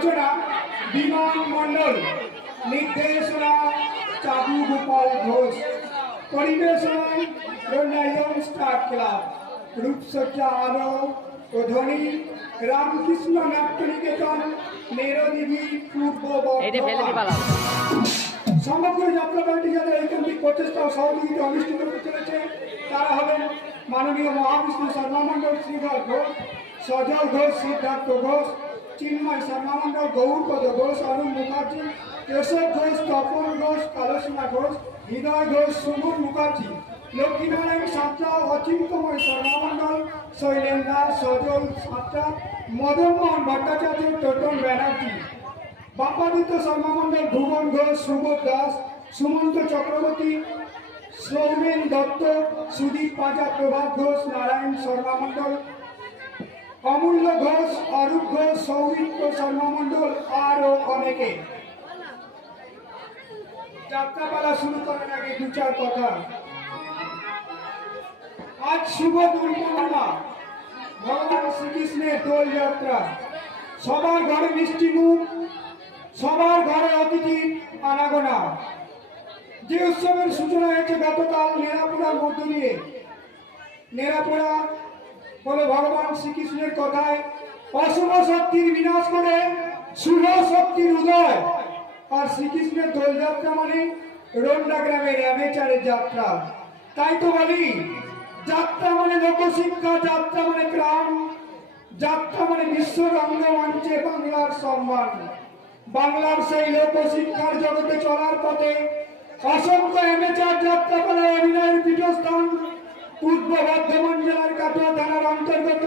রচনা বিমান মণ্ডল, নির্দেশনা চাবু Gopal Ghosh, পরিবেশনায় Ranjan star club, রূপসজ্জা আলো ও ধ্বনি রামকৃষ্ণ নাট্যনিকেতন, নেরোদিঘি, পূর্ব বর্ধমান। সমগ্র যাত্রাপালটি যাদের ঐকান্তিক প্রচেষ্টা ও সহযোগিতা অনুষ্ঠিত করতে চলেছে তারা হলেন মাননীয় মহাবিষ্ণু শর্মা মণ্ডল, শ্রীধর ঘোষ, সজল ঘোষ, সিদ্ধার্থ ঘোষ, চিন্ময় শর্মা মণ্ডল, গৌরপদ ঘোষ, অরুণ মুখার্জি, কেশব ঘোষ, তপন ঘোষ, কালসীমা ঘোষ, হৃদয় ঘোষ, সুমন মুখার্জি, লক্ষ্মীনারায়ণ সাঁতরা, অচিন্তময় শর্মা মণ্ডল, শৈলেন দাস, সজল সাঁতরা, মদন মোহন ভট্টাচার্য, টোটন ব্যানার্জি, বাপাদিত্য শর্মা মণ্ডল, ভুবন ঘোষ, সুবোধ দাস, সুমন্ত চক্রবর্তী, সৌমেন দত্ত, সুদীপ পাঁজা, প্রভাত ঘোষ, নারায়ণ শর্মা মণ্ডল, অমূল্য ঘোষ, অরূপ ঘোষ, সৌমিত্র শর্মা মণ্ডল আরও অনেকে। যাত্রাপালা শুরু করার আগে দু চার কথা। আজ শুভ পূর্ণিমা, ভগবান শ্রীকৃষ্ণের দোল যাত্রা। সবার ঘরে মিষ্টি মুখ, সবার ঘরে অতিথি আনাগোনা। যে উৎসবের সূচনা হয়েছে গতকাল নেরাপোড়ার মধ্য দিয়ে। নেরাপোড়া বলে ভগবান শ্রীকৃষ্ণের কথায় অশুভ শক্তির বিনাশ করে শুভ শক্তির উদয়। আর শ্রীকৃষ্ণের দোলযাত্রা মানে রোন্ডা গ্রামের অ্যামেচারের যাত্রা। তাই তো বলি, যাত্রা মানে লোকশিক্ষা, যাত্রা মানে প্রাণ, যাত্রা মানে বিশ্ব রঙ্গমঞ্চে বাংলার সম্মান। বাংলার সেই লোকশিক্ষার জগতে চলার পথে অসংখ্য অ্যামেচার যাত্রাপালায় অভিনয়ের পীঠস্থান পূর্ব বর্ধমান জেলার কাটোয়া থানার অন্তর্গত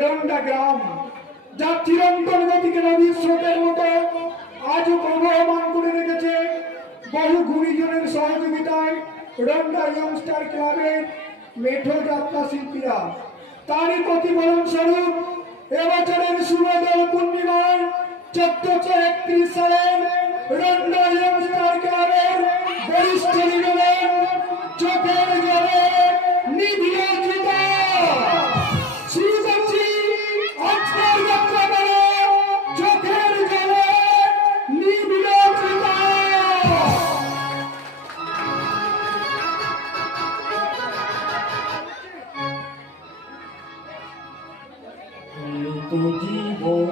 রোন্ডা গ্রাম, যা চিরন্তন গতিকে নদীর স্রোতের মতো আজও প্রবহমান করে রেখেছে। বহু গুণীজনের সহযোগিতায় রোন্ডা ইয়ংস্টার ক্লাবের মেঠো যাত্রা শিল্পীরা। তারই প্রতিফলন স্বরূপ এবছরের শুভ দোল পূর্ণিমায় 1431 সালের রোন্ডা ইয়ংস্টার ক্লাবের বরিষ্ঠ নিবেদন চোখের জলে নিভিয়ে চিতা। শুরু করছি আজকের যাত্রাপালা চোখের জলে নিভিয়ে চিতা। তো জীবন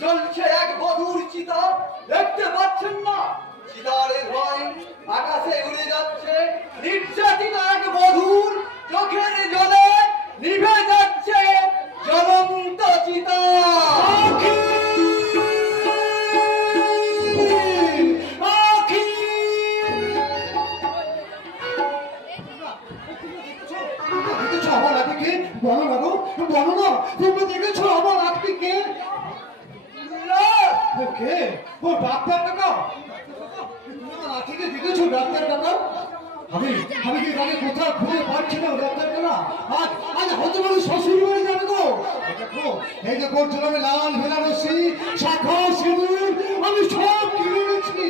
চলছে এক বধুর চিতা, দেখতে পাচ্ছেন না? চিতারের ভয় আকাশে উড়ে যাচ্ছে, নির্যাতিত এক বধুর চোখের জলে নিভে যাচ্ছে জ্বলন্ত চিতা। ডাক্তার কাকা, তোমার লাঠিকে দেখেছো ডাক্তার কাকা? আমি কি তাকে কোথাও খুঁজে পাচ্ছিলাম ডাক্তার কাকা? আজ হতে পারে শ্বশুর বাড়ি যাবে গো। এই দেখো আমি লাল বেনারসি শাখা সিঁদুর আমি সব কিনে এনেছি।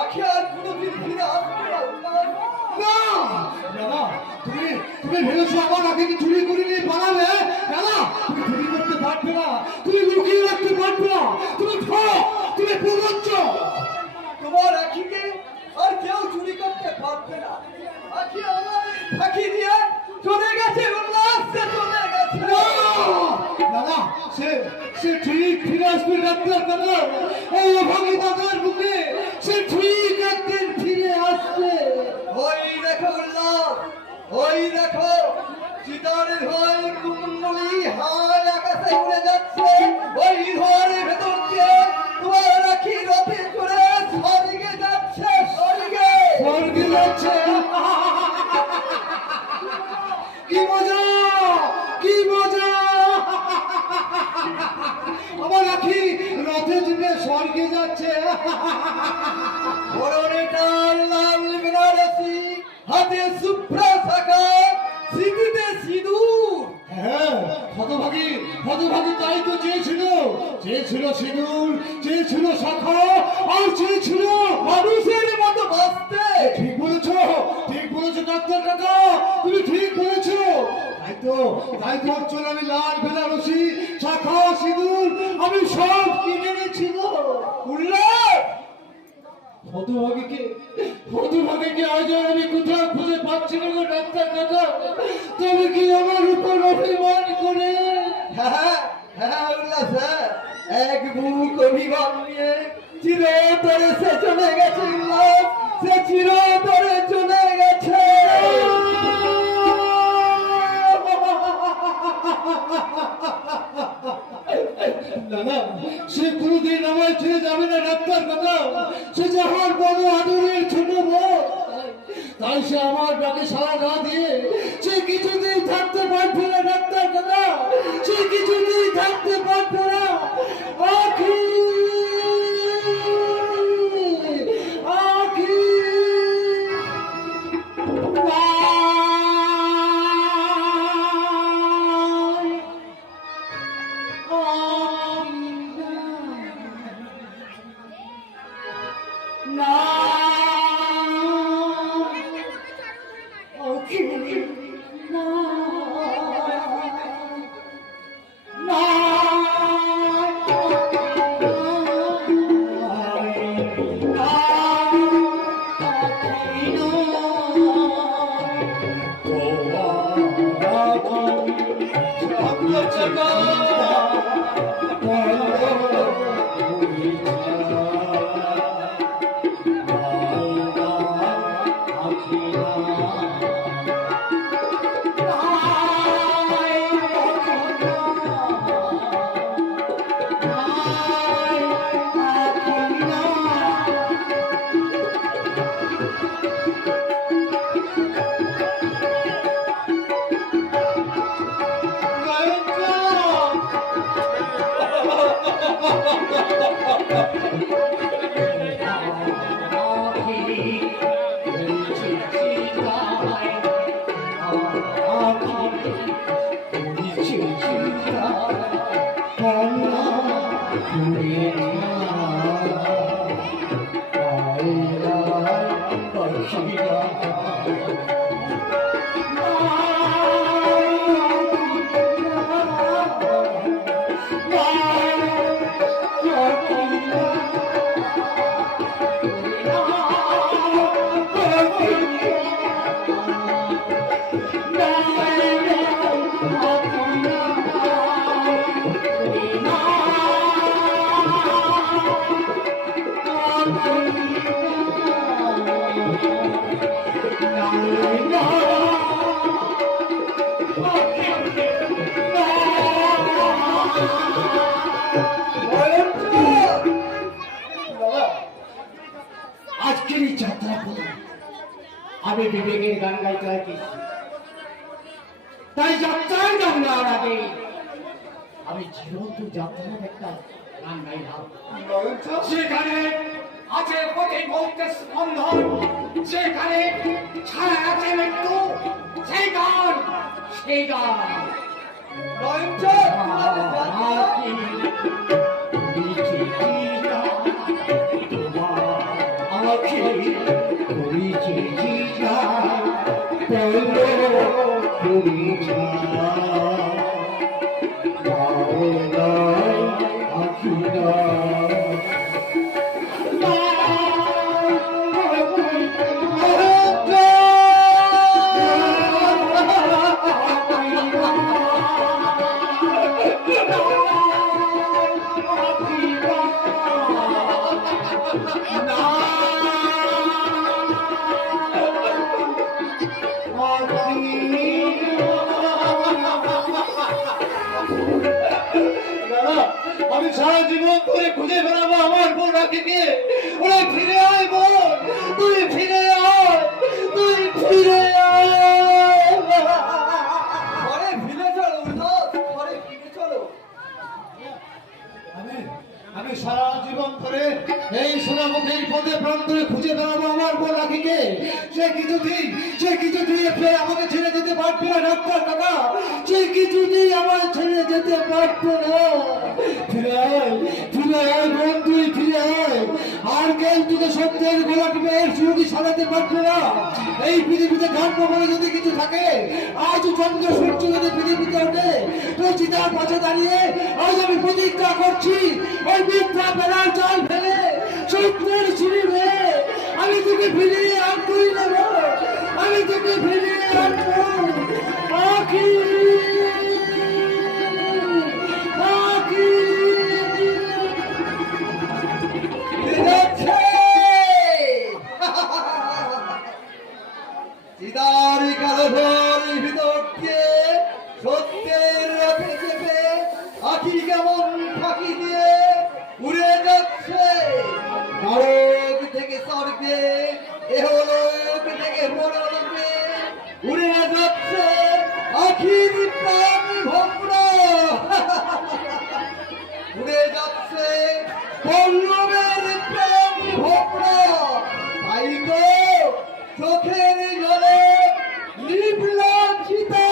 আখি আর কোনোদিন ফিরে আসবে না। দাদা, তুমি ভেবেছো আমার আগে কি চুরি করে নিয়ে পালাবে? দাদা, তুমি চুরি করতে পারবে না, তুমি লুকিয়ে রাখতে পারবে না, তুমি তুমি প্রবঞ্চ। তোমার আখিকে আর কেউ চুরি করতে পারবে না। আখি আমার ফাঁকি দিয়ে চলে গেছে, উল্লাসে চলে গেছে। দাদা, সে ঠিক ফিরে আসবে ডাক্তার দাদা। এই অভাগী দাদার বুকে সে ঠিক একদিন ফিরে আসবে। ওই দেখো উল্লাস, ওই দেখো চিতারের হয় কুমুন্ডলী হায় আকাশে উড়ে যাচ্ছে। ওই ধোয়ারের ভেতর দিয়ে তোমার আখি রথে চড়ে স্বর্গে যাচ্ছে। স্বর্গে যাচ্ছে। কি মজা, কি মজা! আমার আখি রথে চেপে স্বর্গে যাচ্ছে। লাল বেনারসি, হাতে শুভ্র শাখা, সিঁথিতে সিঁদুর। হ্যাঁ, হতভাগী তাই তো চেয়েছিল সিঁদুর, চেয়েছিল শাখা, আর চেয়েছিল মানুষের মতো বাঁচতে। ঠিক বলেছো ডাক্তার কাকা, তুমি ঠিক বলেছো। তাই তো চল আমি লাল বেনারসি শাখা সিঁদুর আমি সব কিনে এনেছি গো। উল্লাস, হতভাগীকে আজ আমি কোথাও খুঁজে পাচ্ছি না গো ডাক্তার কাকা। তবে কি আমার উপর অভিমান করে? হ্যাঁ উল্লাস, এক বুক অভিমান নিয়ে চিরতরে সে চলে গেছে। উল্লাস, সে চিরতরে চলে গেছে। না, সে কোনদিন আমায় ছেড়ে যাবে না ডাক্তার কাকা। সে যে আমার বড় আদরের ছোট বোন, তাই সে আমার ডাকে সাড়া না দিয়ে সে কিছুদিন থাকতে পারবে না ডাক্তার কাকা, সে কিছুদিন থাকতে পারবে না। আখি, আখি আজকের এই যাত্রা পথে আমি বিবেকের গান গাইতে আছি, তাই যাত্রায় যাওয়ার আগে আমি জীবন্ত যাত্রা একটা গান গাইলাম। নয়নচ সেখানে আছে প্রতি মুহূর্তে স্পন্দন, সেখানে ছায়া আছে মৃত্যু, সেই গান, সেই গান। নয়নচ আখি করিছে চিতা, তোমার আখি করিছে চিতা, পল্ল করিছা। আখি আমি সারা জীবন ধরে খুঁজে বেড়াবো আমার বোন রাখিকে। ওরা ফিরে আয় বোন, তুই ফিরে আয়, তুই ফিরে আয়। ঘরে ফিরে চলো উল্লাস, ঘরে ফিরে চলো। আমি সারা জীবন ধরে এই সোনামুখীর পথে প্রান্তরে খুঁজে বেড়াবো আমার বোন রাখিকে। সে কিছুতেই ফের আমাকে ছেড়ে যেতে পারবে না ডাক্তার কাকা, সে কিছুতেই আমার ছেড়ে যেতে পারবে না। ফিরে আয় বোন, তুই ফিরে আয়। আর কেউ তোকে সত্যের গলা টিপে এর সুরকি সাজাতে পারবে না। এই পৃথিবীতে ধর্ম বলে যদি কিছু থাকে, আজ চন্দ্র সূর্য যদি পৃথিবীতে ওঠে, তো চিতার পাশে দাঁড়িয়ে আজ আমি প্রতিজ্ঞা করছি, ওই মিথ্যা বেড়ার জল ফেলে সত্যের সিঁড়ি বেয়ে আমি তোকে ফিরিয়ে আনবই নেব, আমি তোকে ফিরিয়ে আনবো। আখি আখি ফিরে যাচ্ছে। চিদারি কালো ঘরের ভিতর দিয়ে সত্যের রথে চেপে আখি কেমন ফাঁকি দিয়ে উড়ে যাচ্ছে। নরক থেকে স্বর্গে, এহলোক থেকে পরলোকে উড়ে যাচ্ছে আখির প্রাণ ভগ্ন। উড়ে যাচ্ছে পল্লবের প্রেম ভগ্ন। তাই তো চোখের জলে নিভল চিতা।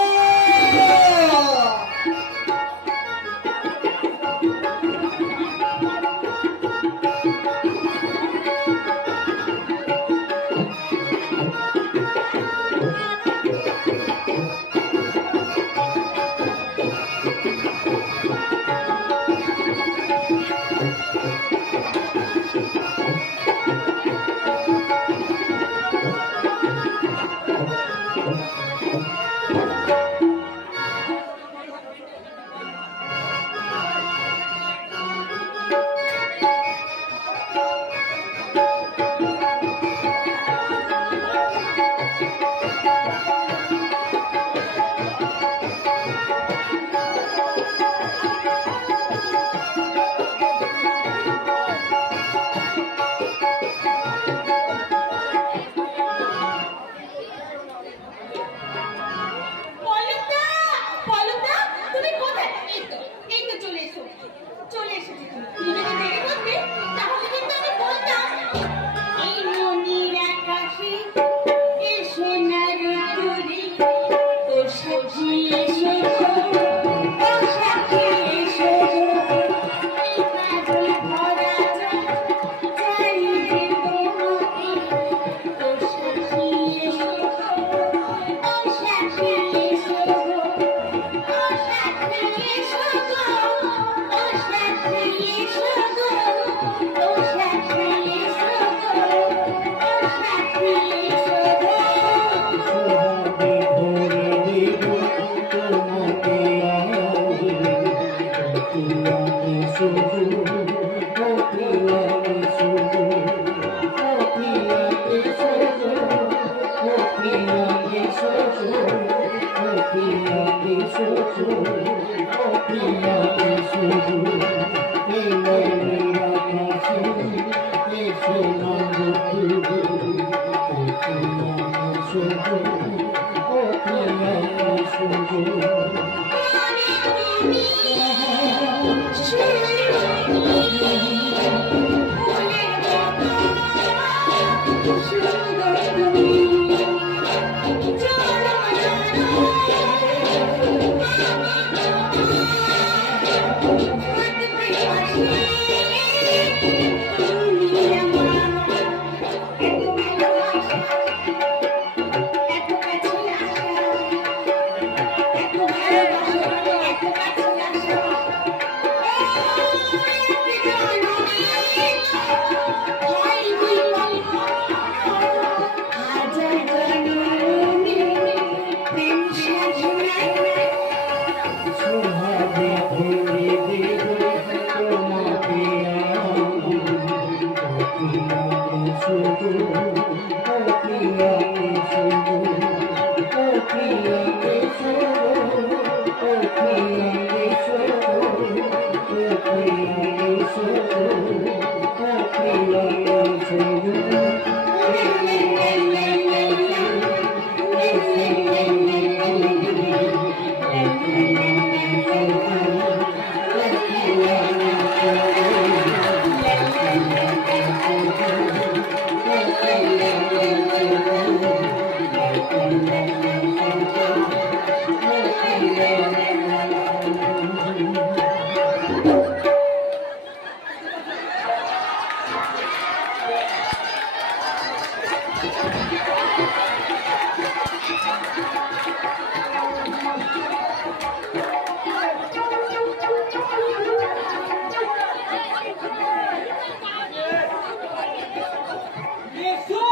এসো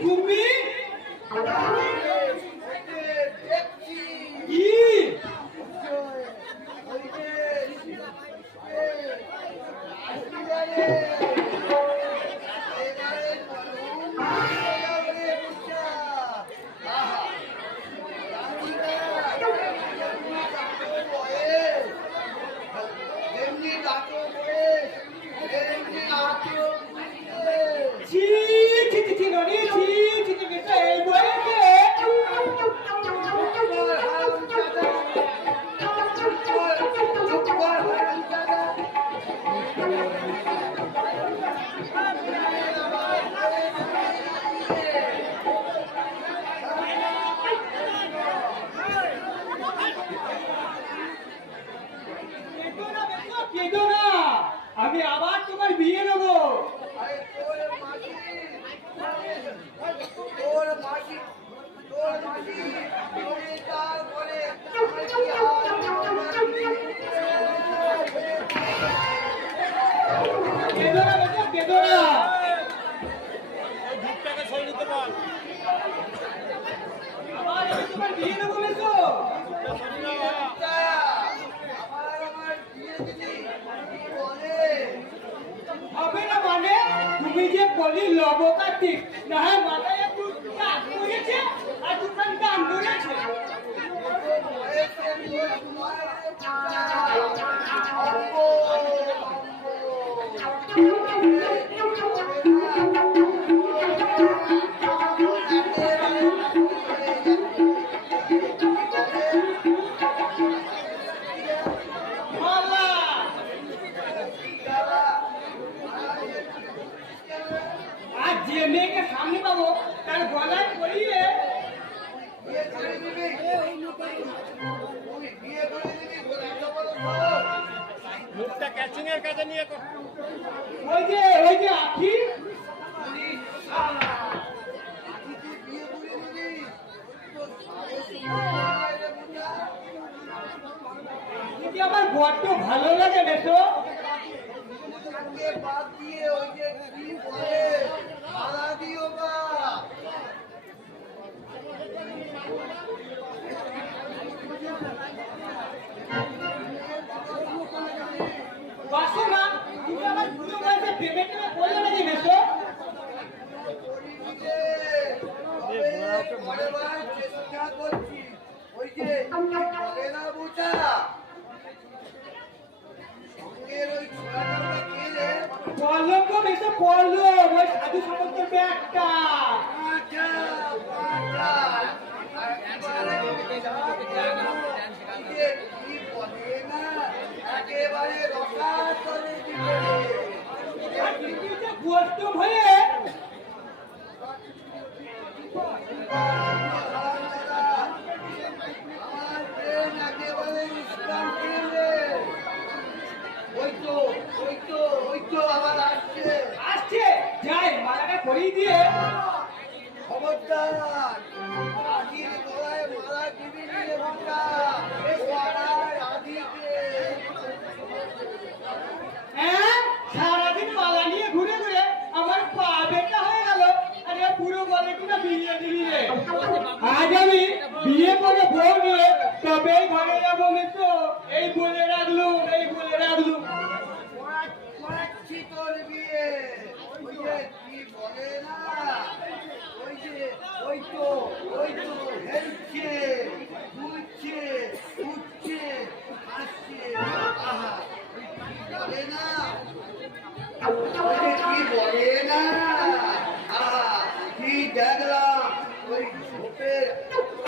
তুমি কি ছি ছি ছি ছি ননি ছি ছি ছি বেটা এই বয়সে কেঁদো না আমি আবার তোমার বিয়ে দেবো কেঁদো না বেটা কেঁদো না আবার আমি তোমার বিয়ে দেবো বেশো হবে না মানে তুমি যে বলি লব কার্তিক না হয় মাথায় একটু টাক পড়েছে আর দুখান গান ধরেছে আর যে মেয়েকে সামনে পাবো তার গলায় পরিয়ে মুখটা ক্যাচিং এর কাছে নিয়ে ওই যে আখি যদি আমার বড্ড ভালো লাগে বেশো বাদ দিয়ে ওই যে কি বলে আলা দিও বা বাসনা তুমি আমার বুড়ো বয়সে প্রেমে টেমে পড়লে নাকি বেশো পরে বার চেষ্টা করছি ওই যে বলে না বুঝা সঙ্গের ওই ছোড়াটা কে রে কলম গো বেশো কলম ওই সাধু সমস্ত ব্যাগটা আচ্ছা বাবা আর এবারে কি বলে না একেবারে রসাত করে দিবে আর পৃথিবীতে গোস্ত হয়ে আমার ট্রেন একেবারে ইসলাম ট্রেনে ওই তো আবার আসছে আসছে যাই মালাটা করিয়ে দিয়ে খবরদার আদির গলায় মালা দিবি নিয়ে ভাঙা পাড়ায় আদিকে হ্যাঁ সারাদিন মালা নিয়ে ঘুরে ঘুরে আমার পা বেটা হয়ে গেল আর এ পুরো বলে কিনা বিয়ে দিবি রে আজ আমি বিয়ে করে বউ নিয়ে তবেই ঘরে যাবো মিত্র এই বলে রাখলুম পড়াচ্ছি বলে না ওকে কি বলে না কি দেখলাম ওই ঝোপের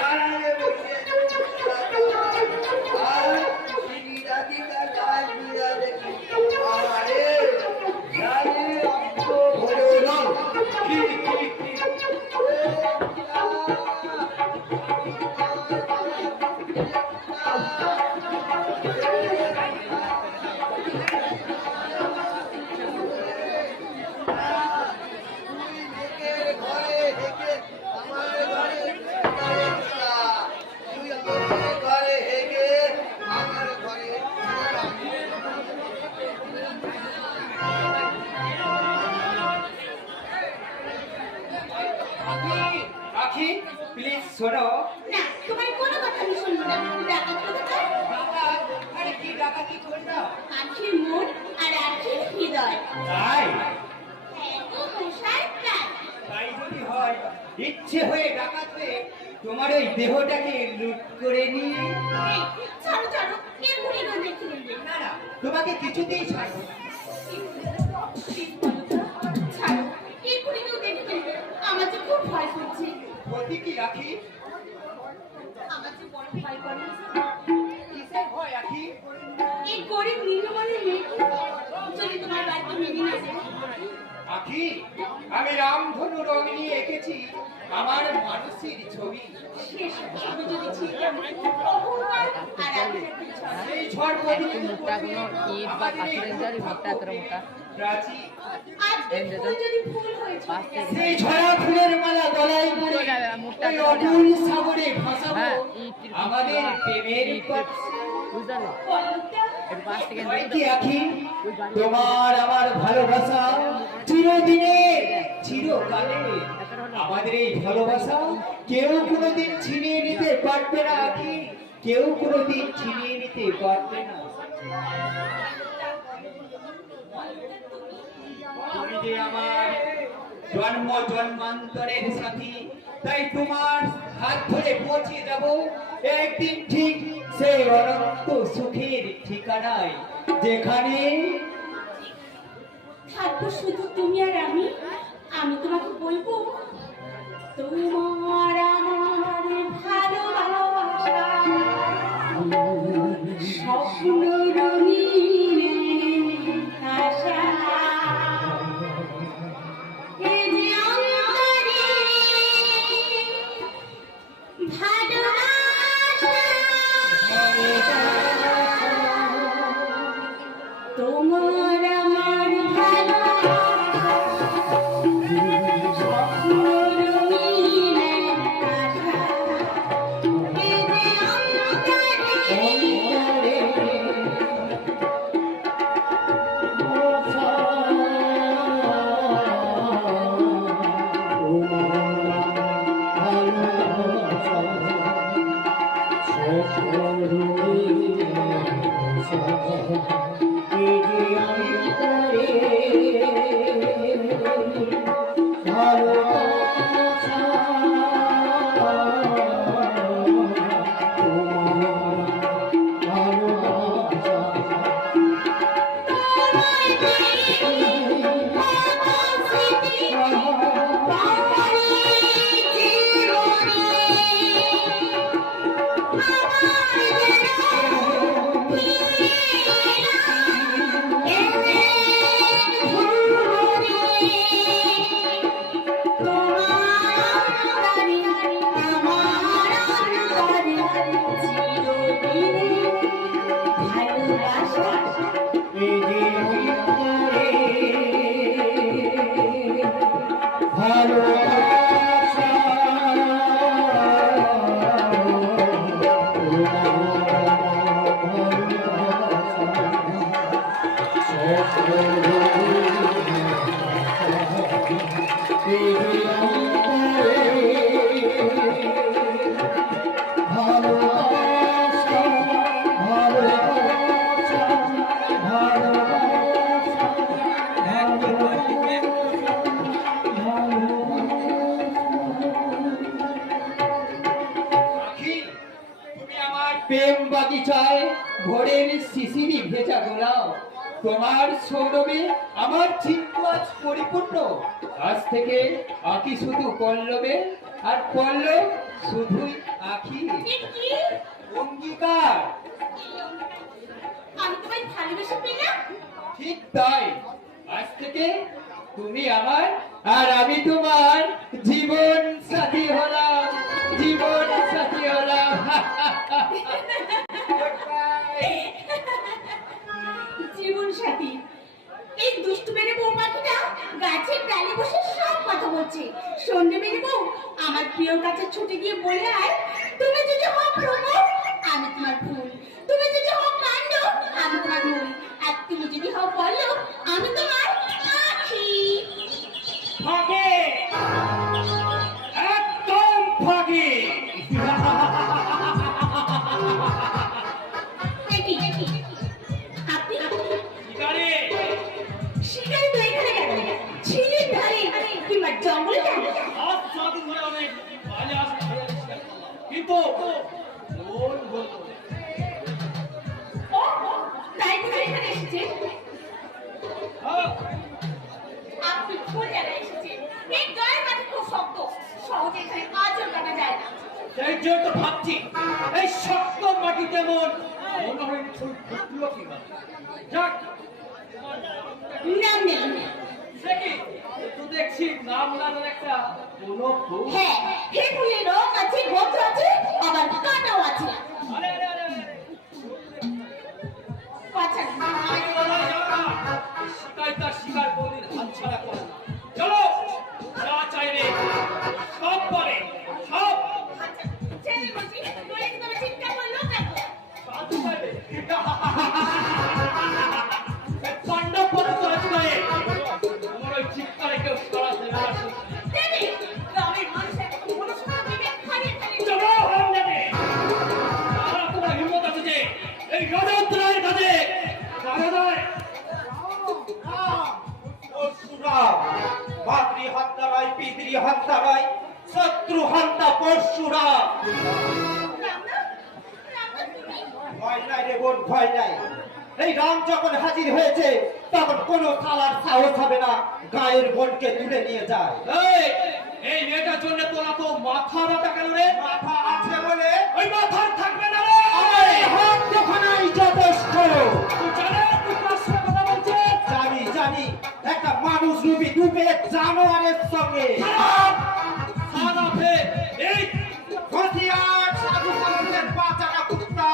আড়ালে বসে আর চিনিটা দিটা গাছ বিড়া দেখি আরে জানি অন্ত ভরে না কি আখি প্লিজ শোনো। না তোমার কোনো কথা আমি শুনবো না ডাকাত কোথায় আরে কি ডাকাতি করলাম? আখির মন আর আখির হৃদয় তাই হ্যাঁ গো মশাই প্রাণ তাই যদি হয় ইচ্ছে হয়ে ডাকাত হয়ে তোমার ওই দেহটাকে লুট করে নিয়ে এই, ছাড়ো ছাড়ো কে ভুলে গো দেখে নেবে না না তোমাকে কিছুতেই ছাড়বো না। প্লিজ বলো তো, ছাড়ো কে ভুলে গো দেখে নেবে আমার যে খুব ভয় করছে ক্ষতি কি রাখি? আমার যে বড় ভয় করে কিসের ভয় রাখি? এই গরিব নির্মলের মেয়েকে যদি তোমার বাড়িতে মেনে না যায় আখি আমি রামধনু রং নিয়ে এঁকেছি আমার মানুষের ছবি। শেষ আমি যদি ছিলাম অহংকার আর আগ্রাতের ছড়া সেই ঝড় প্রতিদিন মুখটাগুলো ইট বা পাথরের জল মুখটা এত মোটা প্রাচী আজকে ফুল যদি ফুল হয়েছে সেই ঝরা ফুলের মালা গলায় পরে মুখটা ওই অটুল সাগরে ভাসাবো হ্যাঁ, আমাদের প্রেমের পথ। বুঝতে পারলে পলকটা এর পাশ থেকে ভয় কি আখি? তোমার আমার ভালোবাসা চিরদিনের চিরকালে আমাদের এই ভালোবাসা কেউ কোনোদিন ছিনিয়ে নিতে পারবে না আখি, কেউ কোনোদিন ছিনিয়ে নিতে পারবে না। তুমি যে আমার জন্ম জন্মান্তরের সাথী, তাই তোমার হাত ধরে পৌঁছে যাব একদিন ঠিক সেই অনন্ত সুখের ঠিকানায়, যেখানে থাকবো শুধু তুমি আর আমি আমি তোমাকে বলবো তোমার আমার ভালোবাসা স্বপ্ন রঙিন আশা এ যে অন্তরে ভালোবাসা তোমার আমার ভালোবাসা স্বপ্ন রঙিন আশা এ যে অন্তরে আখি, তুমি আমার প্রেম বাগিচায় ভোরের শিশিরি ভেজা গোলাপ, তোমার সৌরভে আমার চিত্ত আজ পরিপূর্ণ। আজ থেকে আঁকি শুধু পল্লবে, আর পল্লব শুধুই আঁকি। এ কি? অঙ্গীকার। আমি তোমায় ভালোবেসে পেলাম। ঠিক তাই, আজ থেকে তুমি আমার আর আমি তোমার জীবন সাথী হলাম, জীবন সাথী হলাম। জীবন সাথী, এই দুষ্টু মেরে বউ পাখিটা গাছের ডালে বসে সব কথা বলছে। সন্ধ্যে মেরে বউ আমার প্রিয় গাছে ছুটে গিয়ে বলে আয়, তুমি যদি হও ভ্রমর আমি তোমার ফুল, তুমি যদি হও কাণ্ড আমি তোমার মূল, আর তুমি যদি হও পল্লব আমি তোমার আখি। ফাঁকে, একদম ফাঁকে। একি, আপনি শিকারে, শিকারি তো এখানে কেন? ছিলেন ধারে কিংবা জঙ্গলে কেন? আজ সারাদিন ধরে অনেক বাইরে আসে কিন্তু মন বলতো না। ও, তাই বলে এখানে এসেছেন? হ্যাঁ, আপনি কোন জায়গায় এসেছেন? এই গায়ের মাটি খুব শক্ত, সহজে এখানে আঁচড় কাটা যায় না। সেই জন্য তো ভাবছি এই শক্ত মাটিতে মন হয় ফুটলো কিনা। যাক, নাম নেই। সে কি তো দেখছি নাম না জানা একটা কোনো ফুল। হ্যাঁ, হে ফুলের রং আছে, গন্ধ আছে, আবার কাঁটাও আছে। আরে আরে আরে আরে, আচ্ছা, আমি বলা যাবে না। শিকার তার শিকার কোনদিন হাতছাড়া করে না। চলো, যা চাইবে সব পারে, সব আচ্ছা, ছেলে বলছি, বলে কি তবে চিৎকার করলো কেন? শান্তি পাইবে। পাণ্ডব পর্যন্ত আছে গায়ে। তোমার ওই চিৎকারে কেউ সাড়া দেবে না। দেবী, গ্রামের মানুষের কোনো সময় বিবেক হারিয়ে ফেলে। চলো, হারাম যাবে। আর তোমার হিম্মত আছে যে এই রাজত্বের কাজে বাধা দেয়। পরশুরাম, মাতৃ হত্যা নয়, পিতৃ হত্যা নয়, শত্রু হত্যা পরশুরাম। রামনা, রামনা তুমি? ভয় নাই রে বোন, ভয় নাই। এই রাম যখন হাজির হয়েছে তখন কোনো কালার সাহস হবে না গায়ের বোনকে তুলে নিয়ে যায়। এই মেয়েটার জন্য তোরা তো মাথা ব্যথা কেন রে? মাথা আছে বলে ওই মাথার থাকবে না রে। আমার এই হাত দেখানোই যথেষ্ট। তুই জানিস তুই কার সাথে কথা বলছিস? জানি জানি, একটা মানুষ রূপী ডুবে জানোয়ারের সঙ্গে। সারাতে এই হতিয়ার সাধু মানুষের বাচ্চাটা কুত্তা।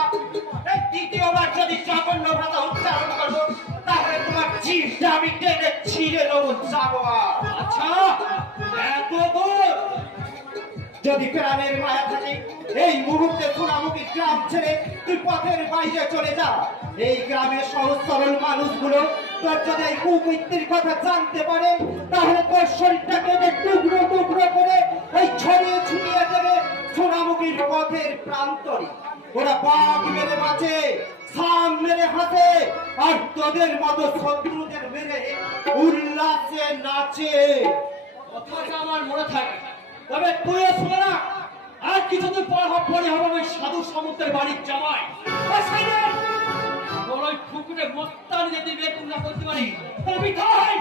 এই দ্বিতীয়বার যদি জঘন্য ভাষা উচ্চারণ করো তাহলে তোমার জিভটা আমি টেনে ছিঁড়ে নেবো জানোয়ার। আচ্ছা এত দূর যদি প্রাণের মায়া থাকে এই মুহূর্তে সোনামুখী গ্রাম ছেড়ে তুই পথের বাইরে চলে যা। এই গ্রামের সহজ সরল মানুষগুলো তোর যদি এই কুকীর্তির কথা জানতে পারে তাহলে তোর শরীরটাকে ওদের টুকরো টুকরো করে এই ছড়িয়ে ছিটিয়ে দেবে সোনামুখীর পথের প্রান্তরে। ওরা বাঘ মেরে বাঁচে, সাম মেরে হাসে, আর তোদের মতো শত্রুদের মেরে উল্লাসে নাচে। কথাটা আমার মনে থাকে, তবে তুইও শুনে না। আর কিছুদিন পরে হবে ওই সাধু সমুদ্রের বাড়ির জামাই। ওই সাইডে তোর ওই ফুকুরে মস্তানি যদি বেতন না করতে পারি তবে তাই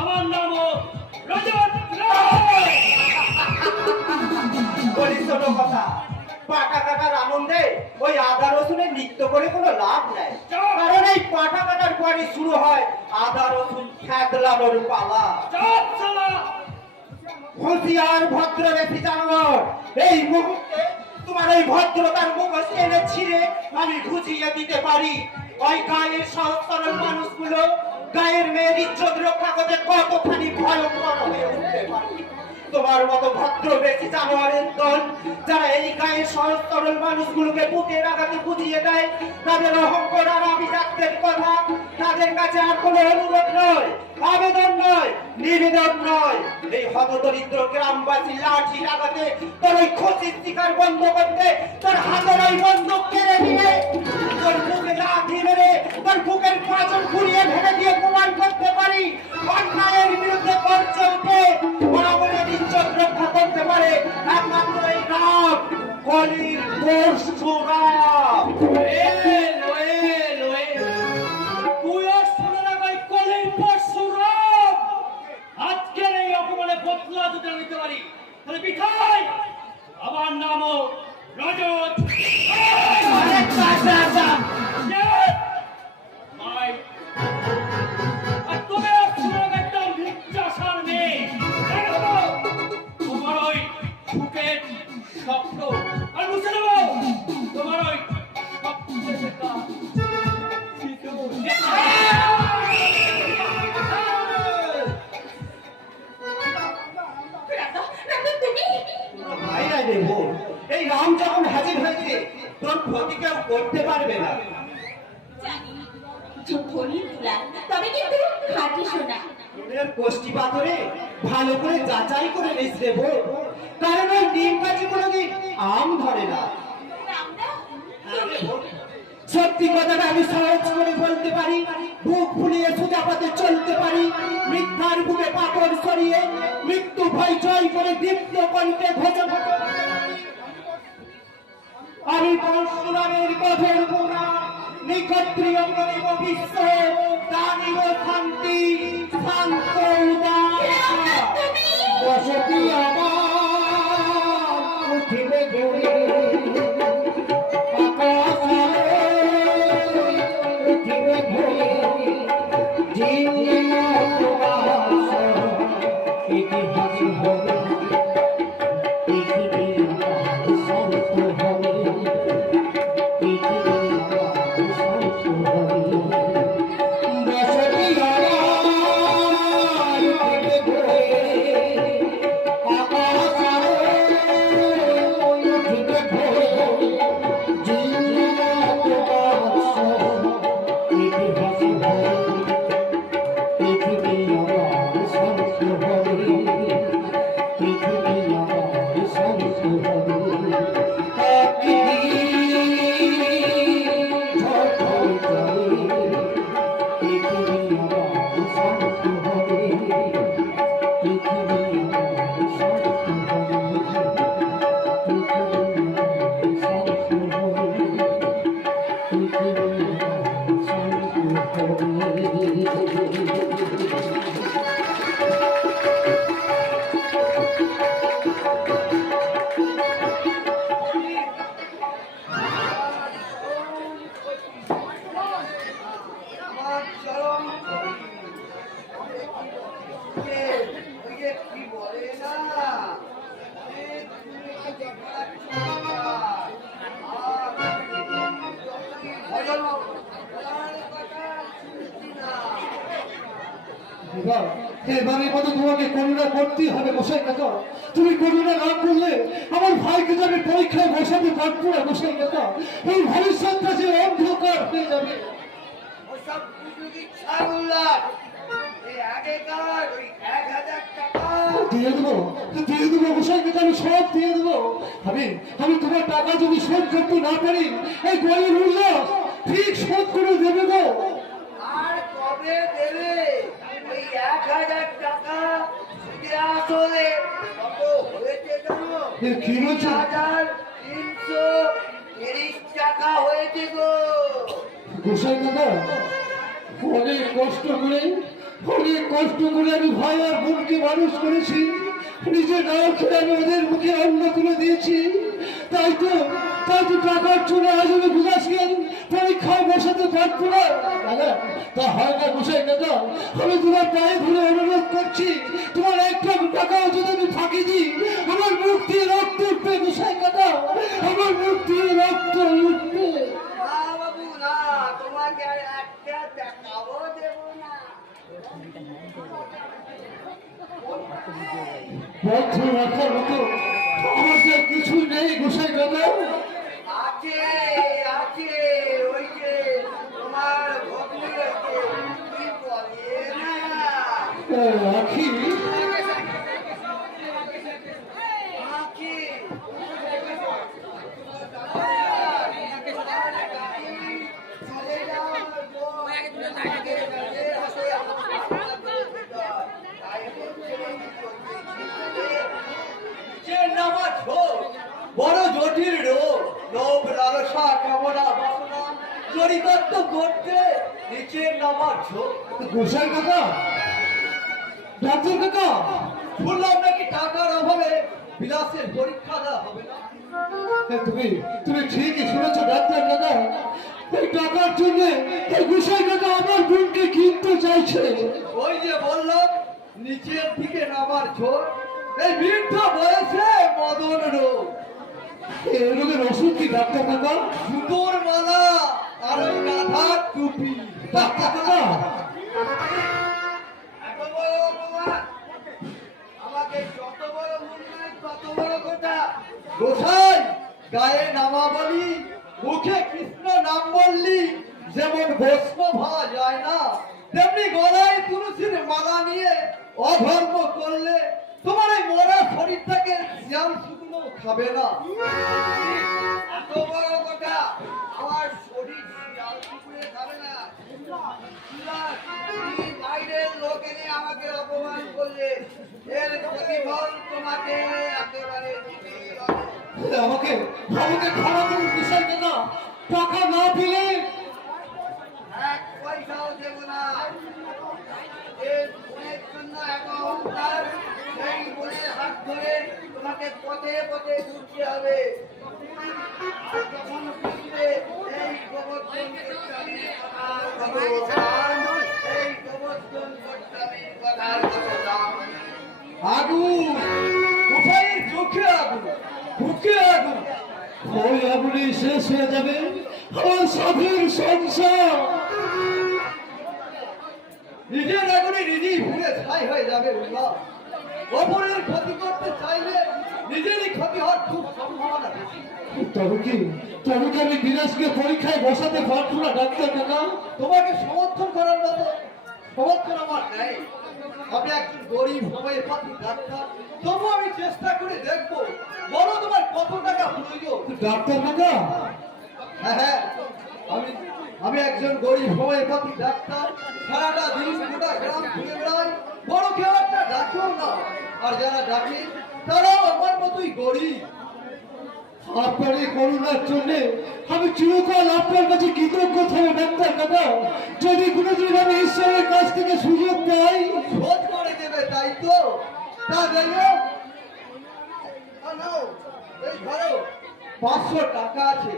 আমার নাম রজত রায়। বলি শোনো কথা, পাকা কাটার আনন্দে ওই আদা রসুনের নৃত্য করে কোনো লাভ নাই। কারণ এই পাকা কাটার পরে শুরু হয় আদা রসুন ফেদলানোর পালা। চল চলা হুঁশিয়ার ভদ্রবেশী জানোয়ার, এই মুহূর্তে তোমার এই ভদ্রতার মুখোশ এনে ছিঁড়ে আমি বুঝিয়ে দিতে পারি ওই গায়ের সহজ সরল মানুষগুলো গায়ের মেয়ের ইজ্জত রক্ষা করতে কতখানি ভয়ঙ্কর হয়ে উঠতে পারে। তোমার মতো ভদ্রবেশী জানোয়ারের দল যারা এই গায়ের সহজ সরল মানুষগুলোকে বুকের আঘাতে বুঝিয়ে দেয় তাদের অহংকার আর আভিজাত্যের কথা তাদের কাছে আর কোনো অনুরোধ নয়, আবেদন নয়, নিবেদন নয়। এই হতদরিদ্র গ্রামবাসী লাঠি আঘাতে তোর ওই ক্ষতির শিকার বন্ধ করতে তোর হাতের ওই বন্দুক কেড়ে নিয়ে তোর বুকে লাঠি মেরে তোর বুকের পাঁচন ঘুরিয়ে ভেঙে দিয়ে প্রমাণ করতে পারি অন্যায়ের বিরুদ্ধে করছে উঠে বরাবরের ইজ্জত রক্ষা করতে পারে একমাত্র এই রাম, কলির পরশুরাম। তুইও ধনী তুলা, তবে কিন্তু খাঁটি সোনা। নুনের কোষ্টি পাথরে ভালো করে যাচাই করে নিস রে বউ, কারণ ওই নিম গাছে কোনোদিন আম ধরে না। রামদা, তুমি সত্যি কথাটা আমি সহজ করে বলতে পারি, বুক ফুলিয়ে সোজা পথে চলতে পারি, মিথ্যার বুকে পাথর সরিয়ে মৃত্যু ভয় জয় করে দীপ্ত কণ্ঠে ঘোষণা করতে পারি। আমি পরশুরামের কঠোর গুণা নিক্ষত্রিয় প্রণীব বিশ্ব দানিব শান্তি শান্ত উদার বসতি আমার উঠিবে ঘুরে আমার চরম ওই যে কি বলে না এবারের মতো তোমাকে করুণা করতেই হবে গোসাই কাকা। তুমি করুণা না করলে আমার ভাইকে যে আমি পরীক্ষায় বসাতে পারবো না গোসাই কাকা। এই ভবিষ্যৎটা যে অন্ধকার হয়ে যাবে। ওসব পুজুরি ছাগলার এই আগেকার ওই 1000 টাকা দিয়ে দেবো গোসাই কাকা, আমি সব দিয়ে দেবো। আমি তোমার টাকা যদি শোধ করতে না পারি এই গরিব উল্লাস ঠিক শোধ করে দেবে গো। আর কবে দেবে ওই 1000 টাকা সুদে আসলে কত হয়েছে জানো? এ কি বলছো? 3330 টাকা হয়েছে গো। গোসাই কাকা, অনেক কষ্ট করে আমি ভাই আর বোনকে মানুষ করেছি, নিজে না খেয়ে আমি ওদের মুখে অন্ন তুলে দিয়েছি। তাই তো টাকার জন্য আজ আমি বিলাসকে পরীক্ষায় বসাতে পারবো না। দাদা, তা হয় না গোসাই কাকা, আমি তোমার পায়ে ধরে অনুরোধ করছি, তোমার একটা টাকাও যদি আমি ফাঁকি দিই আমার মুখ দিয়ে রক্ত উঠবে গোসাই কাকা, আমার মুখ দিয়ে রক্ত উঠবে। না বাবু না, তোমাকে আর একটা টাকাও দেব না। বদ্ধ রাখার মতো আমার যে কিছু নেই গোসাই কাকা। আছে আছে ওই যে তোমার ভগ্নী আছে কি বলে না রাখি আঁকি। চলে যাও বড় জটিল রোগ, লোভ লালসা কামনা বাসনা চরিতার্থ করতে নিচের নামার ঝোঁক। গোসাই কাকা, ডাক্তার কাকা, শুনলাম নাকি টাকার অভাবে বিলাসের পরীক্ষা দেওয়া হবে না। তুমি ঠিকই শুনেছো ডাক্তার কাকা। এই টাকার জন্য এই গোসাই কাকা আমার বোনকে কিনতে চাইছে। ওই যে বললাম নিচের দিকে নামার ঝোঁক, এই বৃদ্ধ বয়সে মদন রোগ। এই রোগের ওষুধ কি ডাক্তার কাকা? জুতোর মালা আর ওই গাধার টুপি। ডাক্তার কাকা, এত বড় অপমান, আমাকে যত বড় মন নয় তত বড় কথা। গোসাই গায়ে নামা বলি, মুখে কৃষ্ণ নাম বললি, যেমন বৈষ্ণব হওয়া যায় না, তেমনি গলায় তুলসীর মালা নিয়ে অধর্ম করলে তোমার এই মরা শরীরটাকে শিয়াল শুকনো খাবে না। এত বড় কথা, আমার শরীর শিয়াল কুকুরে খাবে না। তুমি বাইরের লোক এনে আমাকে অপমান করলে, এর প্রতিফল তোমাকে একেবারে দিতেই হবে। আমাকে আমাকে ক্ষমা করুন বিষয় না, টাকা না দিলে এক পয়সাও দেব না। এর বোনের জন্য এত অহংকার, সেই বোনের হাত ধরে তোমাকে পথে পথে ঘুরতে হবে। আর যখন ফিরবে, এই গোবর্ধন গোস্বামীর কথার খবরদার, এই গোবর্ধন গোস্বামীর কথার খবরদার। আগুন, কোথায় চোখে আগুন, বুকে আগুন। ওই আগুনে শেষ হয়ে যাবে আমার সাধুর সংসার। নিজের আগুনে নিজেই পুড়ে ছাই হয়ে যাবে উল্লাস। অপরের ক্ষতি করতে চাইলে নিজেরই ক্ষতি হওয়ার খুব সম্ভাবনা বেশি। তবে কি আমি দিনাজকে পরীক্ষায় বসাতে পারবো না ডাক্তার কাকা? তোমাকে সমর্থন করার মতো সমর্থন আমার নেই। আমি একজন গরিব হোমিওপ্যাথি ডাক্তার, তবু আমি চেষ্টা করে দেখবো। বলো তোমার কত টাকা প্রয়োজন? ডাক্তার কাকা, হ্যাঁ, আমি একজন গরিব হোমিওপ্যাথি ডাক্তার। সারাটা দিন গোটা গ্রাম ঘুরে বেড়াই, বড় কেউ একটা ডাকেও না। আর যারা ডাকে তারাও আমার মতোই গরিব। আপনার এই করুণার জন্য আমি চিরকাল আপনার কাছে কৃতজ্ঞ থাকবো ডাক্তার কাকা। যদি কোনোদিন আমি ঈশ্বরের কাছ থেকে সুযোগ পাই, শোধ করে দেবে, তাই তো? তা দেখো, এই ধরো 500 টাকা আছে।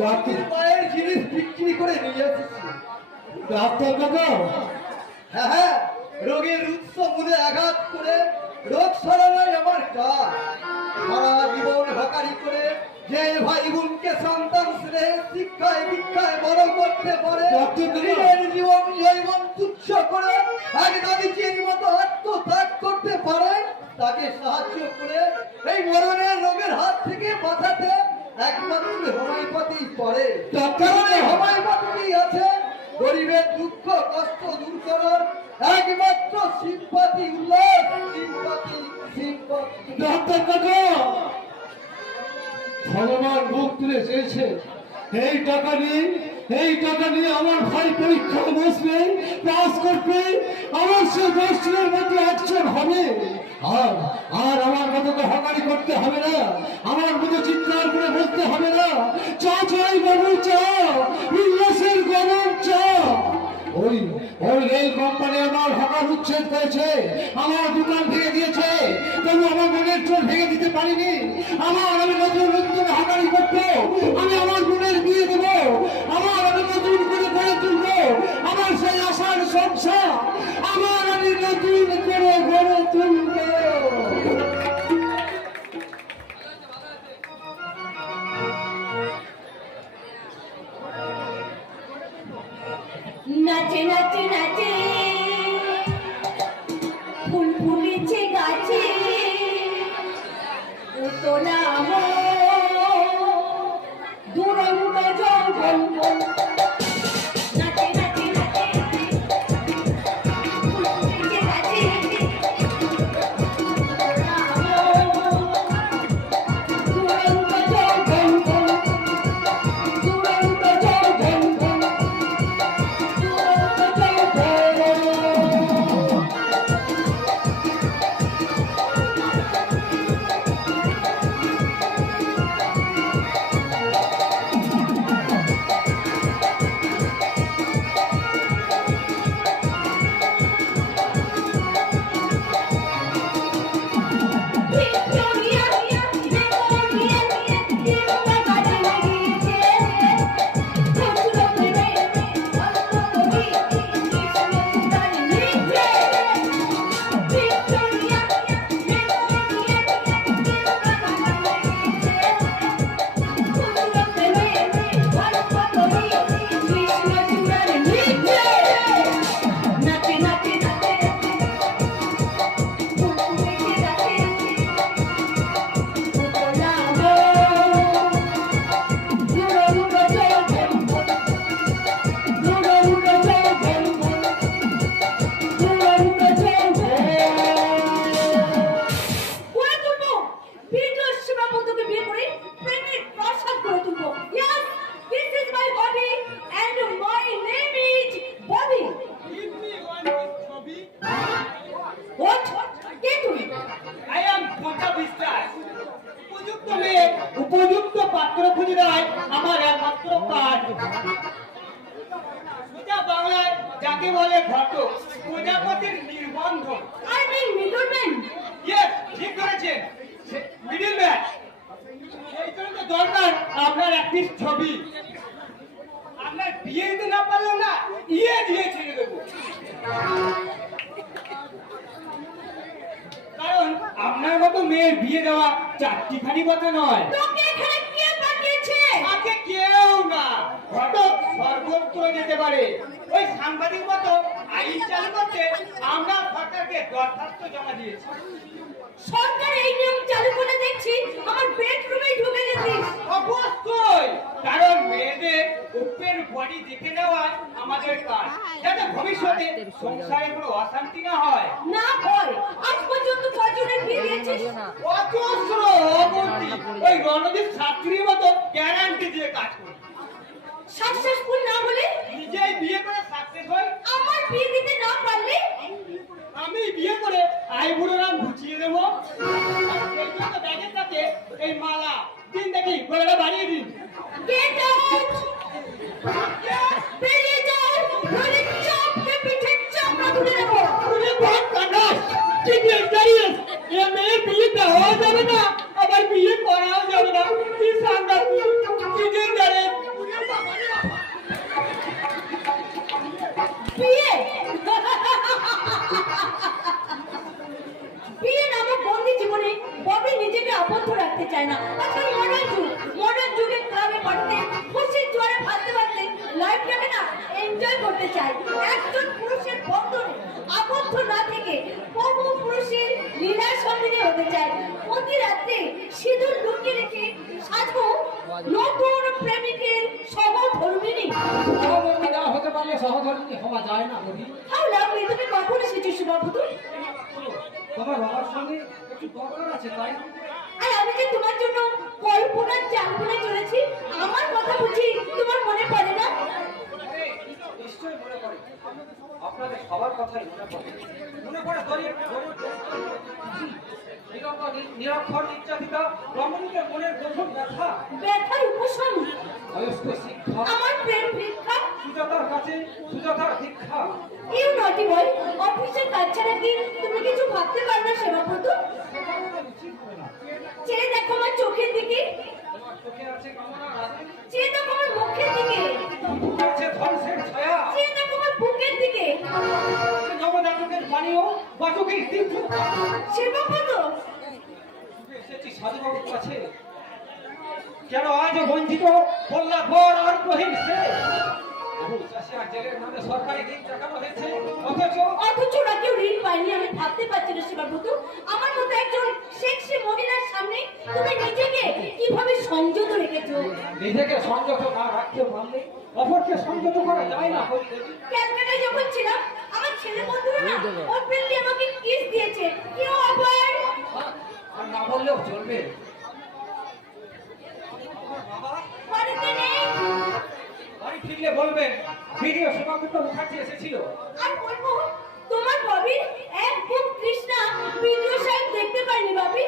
ডাক্তার মায়ের জিনিস বিক্রি করে নিয়ে এসেছি। ডাক্তার কাকা, হ্যাঁ, রোগের উৎস মূলে আঘাত করে রোগ সারানোই আমার কাজ। সারা জীবন হকারি করে যে ভাই বোনকে সন্তান স্নেহে শিক্ষায় দীক্ষায় বড় করতে পারে, নিজের জীবন জৈবন তুচ্ছ করে এক দাদিজির মতো আত্মত্যাগ করতে পারে, তাকে সাহায্য করে এই মরণের রোগের হাত থেকে বাঁচাতে একমাত্র হোমিওপ্যাথি পারে। কারণ এই হোমিওপ্যাথি আছে গরিবের দুঃখ কষ্ট দূর করার একমাত্র সিম্পাথি, উল্লাস, সিম্পাথি, সিম্পাথি। ডাক্তার কাকা, ভগবান মুখ তুলে চেয়েছে এই টাকা নিয়ে আমার ভাই পরীক্ষা বসবে, পাস করবে, আমার সে দর্শনের মতো অ্যাকশন হবে। আর আমার মতো তো হকারি করতে হবে না, আমার মতো চিৎকার করে বলতে হবে না চা চাই বাবু চা, উল্লাসের গরম চা। ওই রেল কোম্পানি আমার হকার উচ্ছেদ করেছে, আমার দোকান ভেঙে দিয়েছে, তবু আমার মনের চোর ভেঙে দিতে পারিনি। আমি নতুন হকারি করবো, আমি আমার বোনের বিয়ে দেবো, আমি নতুন করে গড়ে তুলবো আমার সেই আশার সংসার, আমি নতুন করে গড়ে তুলবো। নাচে নাচে নাচে ফুল ফুলেছে গাছে, উতলা দুরন্ত যৌবন। নাচে নাচে নাচে ফুল ফুলেছে গাছে, বলে ঘটক, প্রজাপতির নির্বন্ধন। I mean middleman. Yes, ঠিক ধরেছেন, মিডলম্যান। এই জন্য তো দরকার আপনার একটি ছবি। আপনার বিয়ে দিতে না পারলেও না, ইয়ে দিয়ে ছেড়ে দেবো। কারণ আপনার মতো মেয়ের বিয়ে দেওয়া চারটিখানি কথা নয়। তোকে এখানে কে পাঠিয়েছে? তাকে কেউ না, ঘটক সর্বত্র যেতে পারে। ওই সাংবাদিক মতো আইন চালু করতে আমরা সরকারকে দরখাস্ত জমা দিয়েছি। সরকার এই নিয়ম চালু করে দেখছি আমার বেডরুমে ঢুকে গেছিস। অবশ্যই, কারণ মেয়েদের ওপেন বডি দেখে নেওয়া আমাদের কাজ, যাতে ভবিষ্যতে সংসারে কোনো অশান্তি না হয়। না হয়, আজ পর্যন্ত কজনের বিয়ে দিয়েছিস? অজস্র অবধি ওই রণদীপ ছাত্রীর মতো গ্যারান্টি দিয়ে কাজ করি। সাকসেসফুল না হলে? নিজেই বিয়ে করে সাকসেস হই। আমার বিয়ে দিতে না পারলে? আমি বিয়ে করে আইবুড়ো নাম ঘুচিয়ে দেবো। আর সেই জন্য ব্যাগের সাথে এই মালা দিন দেখি গলাটা বাড়িয়ে দিন। Get out! বেরিয়ে যাও, নইলে চাপকে পিঠে চাপড়া তুলে নেবো। তুমি বহুত কান্ডাস, কি ডেঞ্জারিয়াস। এ মেয়ের বিয়ে দেওয়াও যাবে না, আবার বিয়ে করাও যাবে না। কি সাংঘাতিক, কি ডেঞ্জারিয়াস। বিয়ে? বিয়ে নামক বন্দি জীবনে ববি নিজেকে আবদ্ধ রাখতে চায় না। আজকাল মডার্ন যুগে ক্লাবে পাঠাতে খুশির জোয়ারে ভাসতে ভাসতে লাইফটাকে না এনজয় করতে চায়। একজন পুরুষের বন্ধনে আবদ্ধ না থেকে বহু পুরুষের লীলার সঙ্গিনী হতে চায়। প্রতি রাত্রে সিঁদুর লুকিয়ে রেখে সাজবো নতুন প্রেমিকের সহধর্মিনী। সহধর্মী না হতে পারলে সহধর্মী হওয়া যায় না। বলি হাউ লাভলি, তুমি কখন এসেছো শুভবুধু? তোমার বাবার সঙ্গে একটু দরকার আছে, তাই আর আমি যে তোমার জন্য কল্পনার চাল বলে চলেছি, আমার কথা বুঝি তোমার মনে পড়ে না? নিশ্চয়ই মনে পড়ে, আপনাদের সবার কথাই মনে পড়ে। মনে পড়ে নিরক্ষর নির্যাতিতা রমণীকে মনের গভীর ব্যথা, ব্যথার উপশম, বয়স্ক শিক্ষা, আমার প্রেম ভিক্ষা, সুজাতার কাছে সুজাতার দীক্ষা। ইউ নটি বয়, অফিসের কাজ ছাড়া কি তুমি কিছু ভাবতে পারো না সেবাব্রত? চেয়ে দেখো আমার চোখের দিকে, চোখে আছে কামনা রাধে, চেয়ে দেখো আমার মুখের দিকে, আছে ধ্বংসের ছায়া, চেয়ে দেখো আমার বুকের দিকে। নবজাতকের পানীয় বাচকের তীর্থ। সেবাব্রত, এসেছি সাধুবাবুর কাছে, কেন আজ বঞ্চিত বললা বর আর কহিন সে। চাষি আর জেলের নামে সরকারি ঋণ চাকানো হয়েছে, অথচ ওরা কেউ ঋণ পায়নি। আমি ভাবতে পারছি না সেবাব্রত, আমার মতো একজন সেক্সি মহিলার সামনে তুমি নিজেকে কিভাবে সংযত রেখেছো। নিজেকে সংযত না রাখতে পারলে অপরকে সংযত করা যায় না। ক্যালকাটায় যখন ছিলাম আমার ছেলে বন্ধুরা না ওপেনলি আমাকে কিস দিয়েছে। কেউ আবার আর না বললেও চলবে। বাড়িতে নেই। বাড়ি ফিরলে বলবেন ভিডিও সমাগত মুখার্জি এসেছিল। আর বলবো তোমার ববি একদম কৃষ্ণা ভিডিও সাহেব দেখতে পাইনি ভাবি।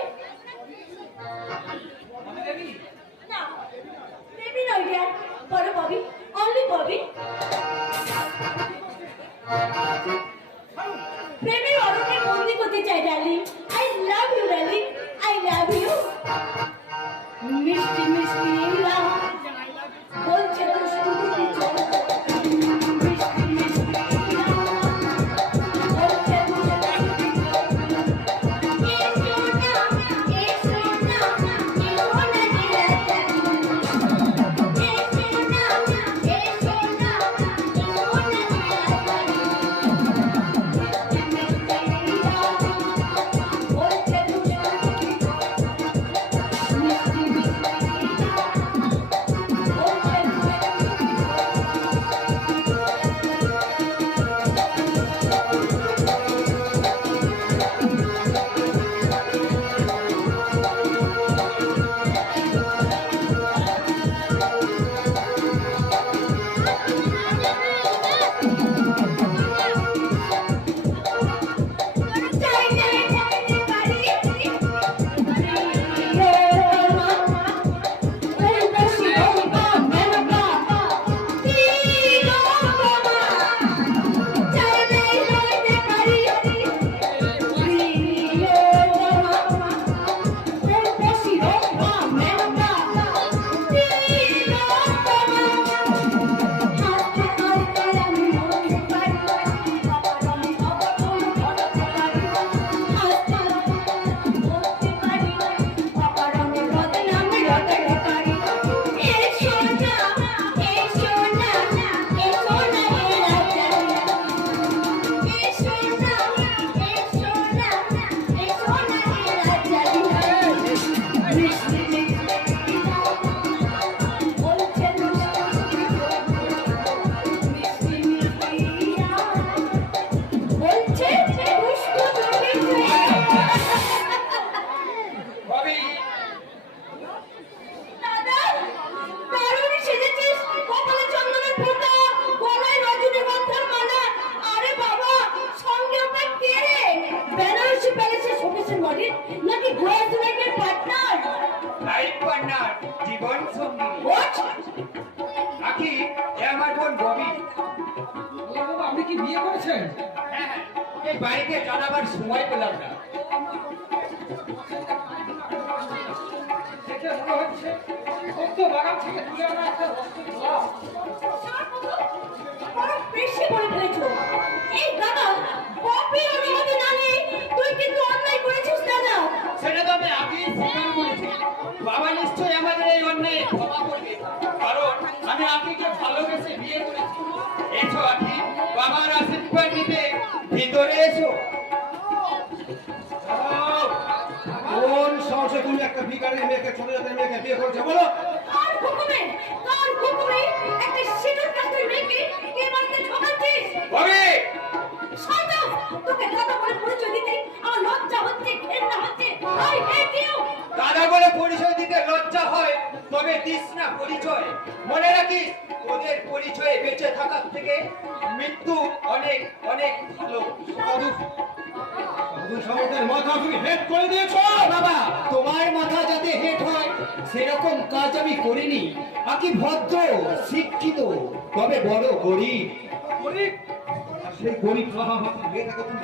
আমি দেবী না, দেবী নয় ডিয়ার, বড় ববি, অনলি ববি। প্রেমের অরণ্যে বন্দি করতে চাই darling. I love you darling, I love you. মিষ্টি মিষ্টি রাম বলছে তো শুধু কিছু। মিষ্টি মিষ্টি রাম আপনি কি বিয়ে করেছেন? হ্যাঁ, এই বাড়িতে জানাবার সময় পেলাম না। দেখে মনে হচ্ছে সত্য বাগান থেকে তুলে আনা একটা রক্তের গোলাপ। বড় বেশি বলে ফেলেছো। এই দাদা কপির অনুমতি না নিয়ে তুই কিন্তু অন্যায় করেছিস দাদা। সেটা তো আমি আগেই স্বীকার করেছি। বাবা নিশ্চয়ই আমাদের এই অন্যায় ক্ষমা করবে, কারণ আমি আকিকে ভালোবেসে বিয়ে করেছি। এসো আকি, বাবার আশীর্বাদ নিতে ভিতরে এসো। কোন সাহসে তুমি একটা ভিখারির মেয়েকে, ছোট জাতের মেয়েকে বিয়ে করেছো বলো? কার হুকুমে একটা সিঁদুর কাস্তের মেয়েকে কে বাড়িতে ঢোকাচ্ছিস? ববি, শয়তান! তোকে দাদা বলে পরিচয় দিতে আমার লজ্জা হচ্ছে, ঘেন্না হচ্ছে। I hate you! দাদা বলে পরিচয় দিতে লজ্জা হয়, তবে দিস না পরিচয়। মনে রাখিস, ওদের পরিচয়ে বেঁচে থাকার থেকে মৃত্যু অনেক অনেক ভালো। সাধু সামন্তের মাথা তুমি হেড করে দিয়েছো। বাবা, তোমার মাথা যাতে হেট হয় সেরকম কাজ আমি করিনি। আকি ভদ্র, শিক্ষিত, তবে বড় গরিব। গরিব? আর সেই গরিব মেয়েটাকে তুমি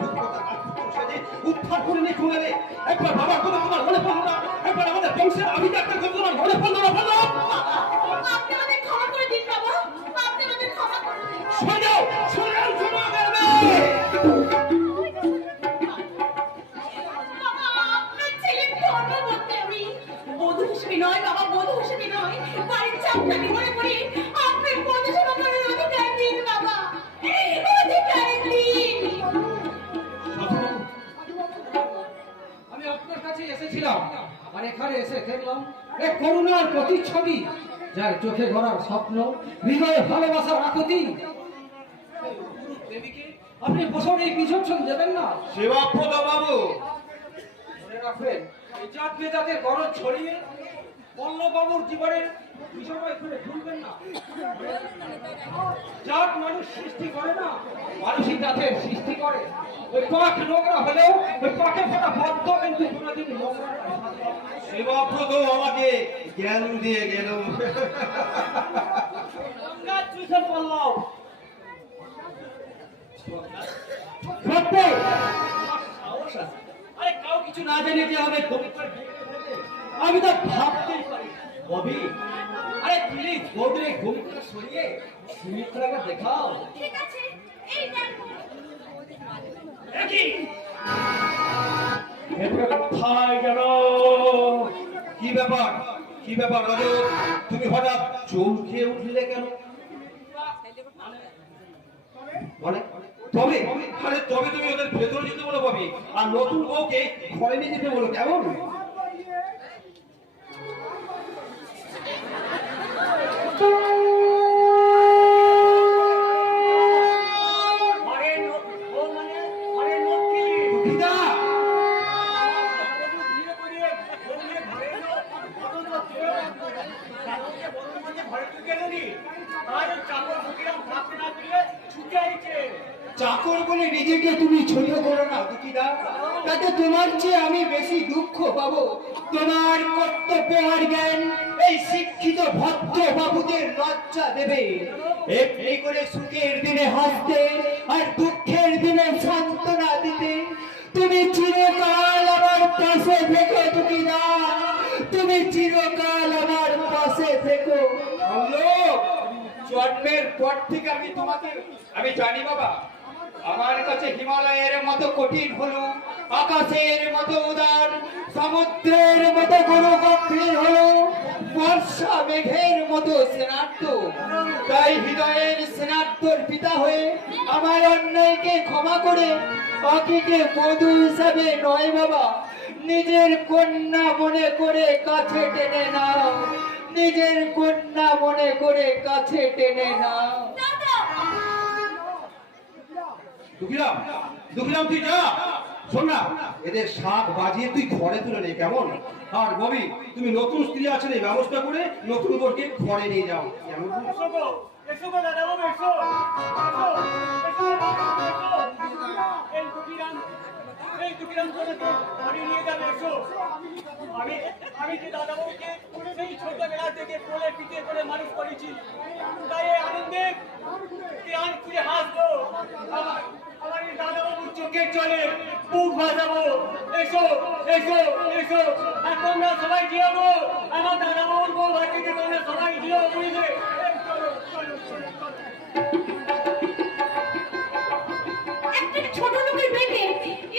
উদ্ধার করে নিয়ে চলে এলে। একবার বাবার কথা তোমার মনে পড়লো না? একবার আমাদের বংশের আভিজাত্যের কথা তোমার মনে পড়লো না? বলো। আপনি আমাদের ক্ষমা করে দিন বাবা, আপনি আমাদের ক্ষমা করে দিন। শোনাও, শোনাও, শোনাও করবে। বাবা, আপনার ছেলের ধর্ম বলতে আমি বধূ হিসেবে নয় বাবা, বধূ হিসেবে নয়, বাড়ির চাকরানি মনে করে আপনার পদসেবা করার অধিকার দিন বাবা, অধিকার দিন। আমি আপনার কাছে এসেছিলাম, আর এখানে এসে দেখলাম এক করুণার প্রতিচ্ছবি, যার চোখে ভরার স্বপ্ন, হৃদয়ে ভালোবাসার আকুতি। দেবীকে আপনি বছর এই বিচক্ষণ দেবেন না। শিবপ্রদ বাবু, মনে রাখবেন, এই জাত বেজাতের গরজ ছড়িয়ে পল্লববাবুর জীবনের বিষয় করে ভুলবেন না। জাত মানুষ সৃষ্টি করে না, মানুষই জাতের সৃষ্টি করে। ওই পাক নোংরা হলেও ওই পাকে ফোটা ভদ্র কিন্তু কোনোদিন নোংরা নয়। শিবপ্রদ আমাকে জ্ঞান দিয়ে গেল। পল্লব আরে কাউ কিছু না জানিয়ে দিয়ে হবে আমি তো ভাবতেই পারি। ববি, আরে প্লিজ বৌদির ঘুমটা সরিয়ে সুমিত্রাকে দেখাও। ঠিক আছে, এই দেখো। দেখি কোথায় গেল? কি ব্যাপার, কি ব্যাপার রাজু, তুমি হঠাৎ চমকে উঠলে কেন? মানে তবে আরে তবে তুমি ওদের ভেতরে যেতে বলো পাবি, আর নতুন বউকে ঘরে নিয়ে যেতে বলো, কেমন? দিদা, চাকর বলে নিজেকে তুমি ছোট করো না দুঃখীদা, তাতে তোমার চেয়ে আমি বেশি দুঃখ পাবো। তোমার কর্তব্য আর জ্ঞান এই শিক্ষিত ভদ্র বাবুদের লজ্জা দেবে। এমনি করে সুখের দিনে হাসতে আর দুঃখের দিনে সান্ত্বনা দিতে। তুমি চিরকাল আমার পাশে থেকো দুঃখীদা, তুমি চিরকাল আমার পাশে থেকো। জন্মের পর থেকে আমি জানি বাবা, আমার কাছে হিমালয়ের মতো কঠিন হলো, আকাশের মতো উদার, সমুদ্রের মতো গুরু গম্ভীর হলো, বর্ষা মেঘের মতো স্নেহার্ত। তাই হৃদয়ের স্নেহার্তর পিতা হয়ে আমার অন্যায়কে ক্ষমা করে আকিকে বধূ হিসাবে নয় বাবা, নিজের কন্যা মনে করে কাছে টেনে নাও, নিজের কন্যা মনে করে কাছে টেনে নাও। দুঃখিরাম, দুঃখিরাম তুই যা। শোন না, এদের শাক বাজিয়ে তুই ঘরে তুলে নে, কেমন? আর ববি, তুমি নতুন স্ত্রী আছেন এই ব্যবস্থা করে নতুন বোরকে ঘরে নিয়ে যাও, কেমন? এই দুঃখীরাম বাড়ি নিয়ে যাবে এসো। আমি যে দাদাবাবুকে সেই ছোটবেলা থেকে কোলে পিঠে করে মানুষ করেছি, তাই এই আনন্দে প্রাণ খুলে হাসবো। আমার এই দাদাবাবুর চোখের জলে বুক ভাসাবো। এসো এসো এসো, আর তোমরা সবাই জিয়াবো। আমার দাদাবাবুর বউ ভাতিকে তোমরা সবাই জিও বুঝলে। চলো চলো চলো চলো। একটা ছোট লোকের মেয়েকে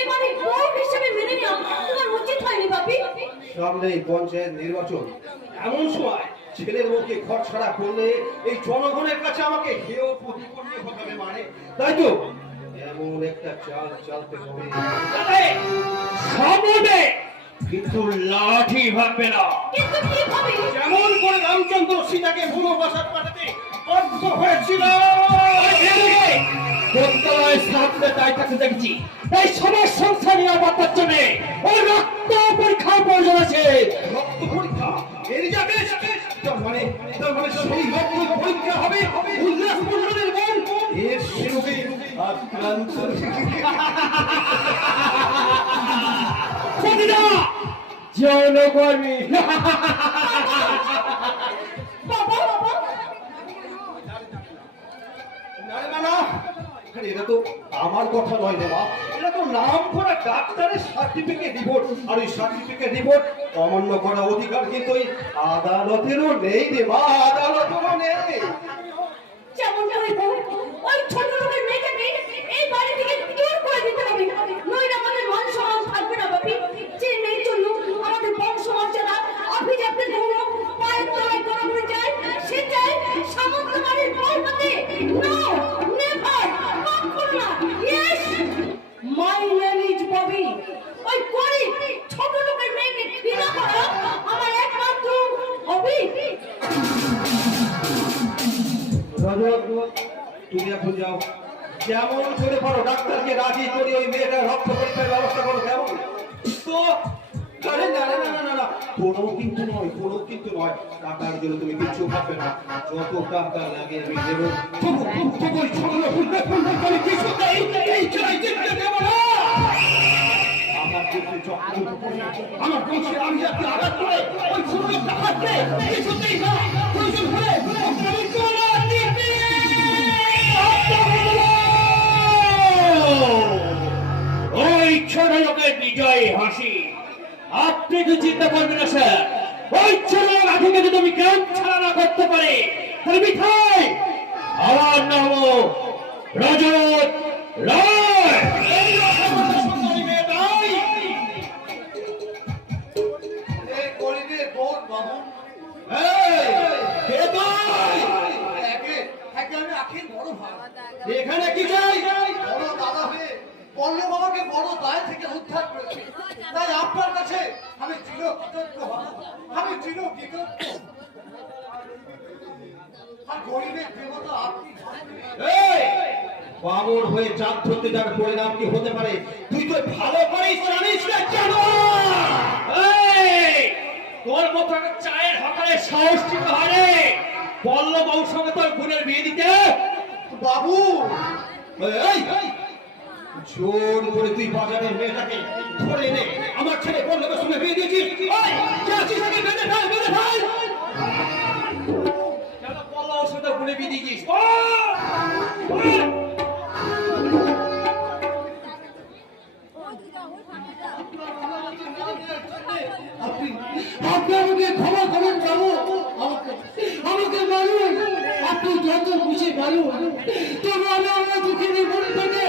এবারে বউ হিসেবে মেনে নেওয়া তোমার উচিত হয়নি বাপি। সামনেই পঞ্চায়েত নির্বাচন, এমন সময় ছেলের বউকে ঘর ছাড়া করলে এই জনগণের কাছে আমাকে হেয় প্রতিপন্ন হতে হবে, মানে তাই তো এমন একটা চাল চালতে হবে। সামনে কিন্তু লাঠি ভাববে না। কিন্তু কি হবে? যেমন করে রামচন্দ্র সীতাকে বনবাসে পাঠাতে বাধ্য হয়েছিল। দোতলায় সামনে দায়িত্ব দেখছি এই সমাজ সংস্থা নিরাপত্তার জন্য ওই রক্ত পরীক্ষার প্রয়োজন আছে। রক্ত পরীক্ষা এর যা বেশ তার মানে সেই রক্ত পরীক্ষা হবে উল্লাস মন্ডলের বল এর শিরোপে আক্রান্ত। প্রতিটা জনকর্মী বাবা বাবা এটা তো আমার কথা নয় রে মা, এটা তো নাম করা ডাক্তারের সার্টিফিকেট রিপোর্ট, আর ওই সার্টিফিকেট রিপোর্ট অমান্য করা অধিকার কিন্তু ওই আদালতেরও নেই রে মা, আদালতেরও নেই। যেমন করে হোক ওই ছোট লোকের মেয়েটাকে এই বাড়ি থেকে দূর করে দিতে হবে, নইলে আমাদের মান সম্মান থাকবে না বাপি। যে মেয়ের জন্য আমাদের বংশ মর্যাদা অভিজাত্যের গৌরব পায়ের তলায় গড়ে পড়ে যায়, সে চায় সামন্ত বাড়ির বউ হতে। নো নেভার, কখনো না। Yes, my name is Bobby. ওই গরিব ছোট লোকের মেয়েকে ঘৃণা করা আমার একমাত্র হবি। রজত, তুমি এখন যাও, যেমন করে পারো ডাক্তারকে রাজি করে ওই মেয়েটার রক্ত পরীক্ষার ব্যবস্থা করো। কেমন তো আরে না না না না না, কোনো কিন্তু নয়, কোনো কিন্তু নয়। টাকার জন্য তুমি কিছু ভাববে না, যত টাকা লাগে আমি দেবো। আমার পুত্রে চক্র আমার বংশে আমি যাতে আঘাত করে ওই ছোট লোকটা হাসবে, কিছুতেই না। প্রয়োজন হলে আমি গলা টিপে ওই ছোট লোকের বিজয় হাসি আপনি কি চিন্তা করবেন না স্যার? ওই ছোট লোক আগে যদি তুমি গ্রাম ছাড়া না করতে পারে তাহলে মিঠাই আমার নাম রজত রায়। এই সুন্দরী মেয়েটাই এই গরিবের বোধ বাবু। এখানে কি চাই? বড় দাদা হয়ে পল্লব বাবাকে বড় দায় থেকে উদ্ধার করেছে, তাই আপনার কাছে আমি চিরকৃতজ্ঞ হব, আমি চিরকৃতজ্ঞ। আর গরিবের দেবতা আপনি। বামর হয়ে চাঁদ ধরতে যার পরিণাম কি হতে পারে তুই তো ভালো করেই জানিস না। কেন তোর মতো একটা চায়ের হকারে সাহস ঠিক হারে পল্লব বাবুর সঙ্গে তোর বোনের বিয়ে দিতে? বাবু এই জোর করে তুই বাজারের মেয়েটাকে ধরে এনে আমার ছেলে পল্লবের সঙ্গে বিয়ে দিয়েছিস। কেন পল্লবের সঙ্গে বোনের বিয়ে দিয়েছিস? আপনি আমাকে ক্ষমা করুন বাবু, আমাকে মারুন, আপনি যত খুশি মারুন, তবে আমি আমার দুঃখের মনটাকে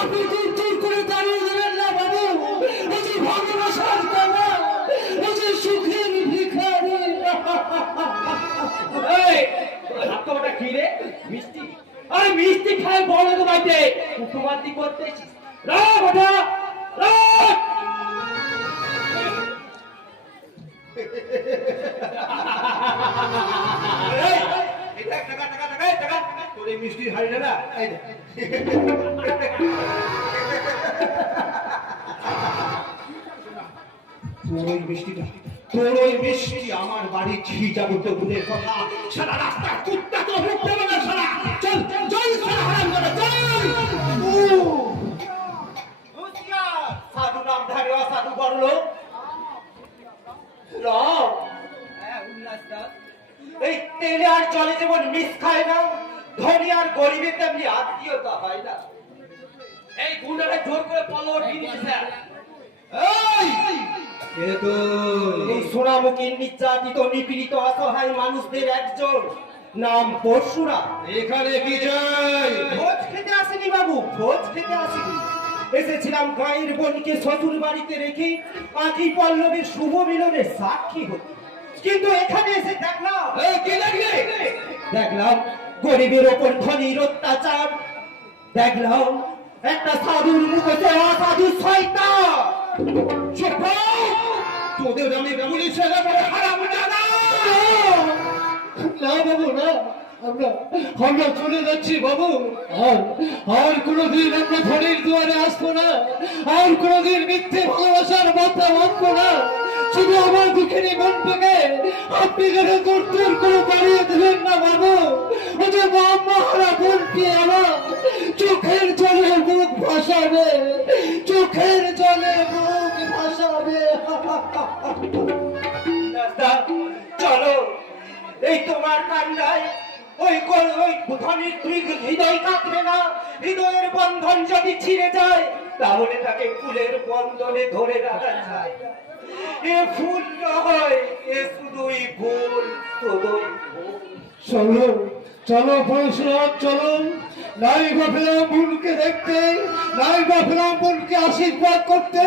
আপনি দূর করে দাঁড়িয়ে দেবেন না বাবু। এই যে ভালোবাসার বাবা, এই যে সুখের ভিখারি। হাতটা কি রে? মিষ্টি? আরে মিষ্টি খায় বড় তো বাড়িতে কুকুমান্তি করতেছিস? রাখ ওটা রাখ। তোর এই মিষ্টি হাড়ি না তোর ওই মিষ্টি আমার বাড়ি ছি যাবতীয় গুণের কথা সারা রাস্তা কুত্তা তো মুখ দেবে না। সারা চল চল সারা হারাম করে চল। সাধু নাম ধারে সাধু বড় তেলে আর জলে যেমন মিশ খায় না, ধনী আর গরিবের তেমনি আত্মীয়তা হয় না। এই গুন্ডারা জোর করে পলোয়ার দিয়ে দিচ্ছে স্যার। এই সোনামুখী নির্যাতিত নিপীড়িত অসহায় মানুষদের একজন, নাম পরশুরা। এখানে কি চাই? ভোজ খেতে আসেনি বাবু, ভোজ খেতে আসেনি। এসেছিলাম গায়ের বোনকে শ্বশুর বাড়িতে রেখে আঁকি পল্লবীর শুভ মিলনের সাক্ষী হতে। কিন্তু এখানে এসে দেখলাম, কি দেখলে? দেখলাম গরিবের ওপর ধনীর অত্যাচার, দেখলাম একটা সাধুর মুখে অসাধু শয়তান। তোদের আমি পুলিশের ব্যাপারে হারাম জানা। না বাবু না, আমরা চলে যাচ্ছি বাবু। আর কোনোদিন আমরা ধনীর দুয়ারে আসবো না, আর কোনোদিন মিথ্যে ভালোবাসার মাথা মানবো না। শুধু আমার দুঃখিনী মনটাকে আপনি যেন দূর দূর করে দাঁড়িয়ে দিলেন না বাবু। ও যে মহারা বোনকে আমার চোখের জলে মুখ ভাসাবে, চোখের জলে মুখ ভাসাবে। চলো, এই তোমার কান্নায় ওই ধনীর হৃদয় কাঁদবে না। হৃদয়ের বন্ধন যদি ছিঁড়ে যায়, তাহলে তাকে ফুলের বন্ধনে ধরে রাখা যায়। এ ফুল নয়, এ শুধুই ফুল, শুধুই ফুল। চলো চলো পরশুরাম, চলো। নাই বা পেলাম বোনকে দেখতে, নাই বা পেলাম বোনকে আশীর্বাদ করতে,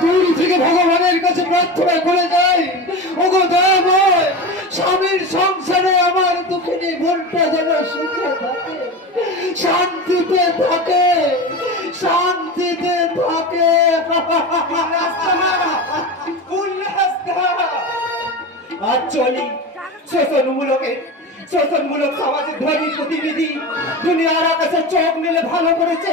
দূর থেকে ভগবানের কাছে প্রার্থনা করে যাই, ওগো দয়াময়, স্বামীর সংসারে আমার দুঃখিনী বোনটা যেন সুখে থাকে, শান্তিতে থাকে, শান্তিতে থাকে। আর চলি শোষণমূলক সমাজের ধনী প্রতিনিধি, দুনিয়ার আকাশে চোখ মেলে ভালো করেছে।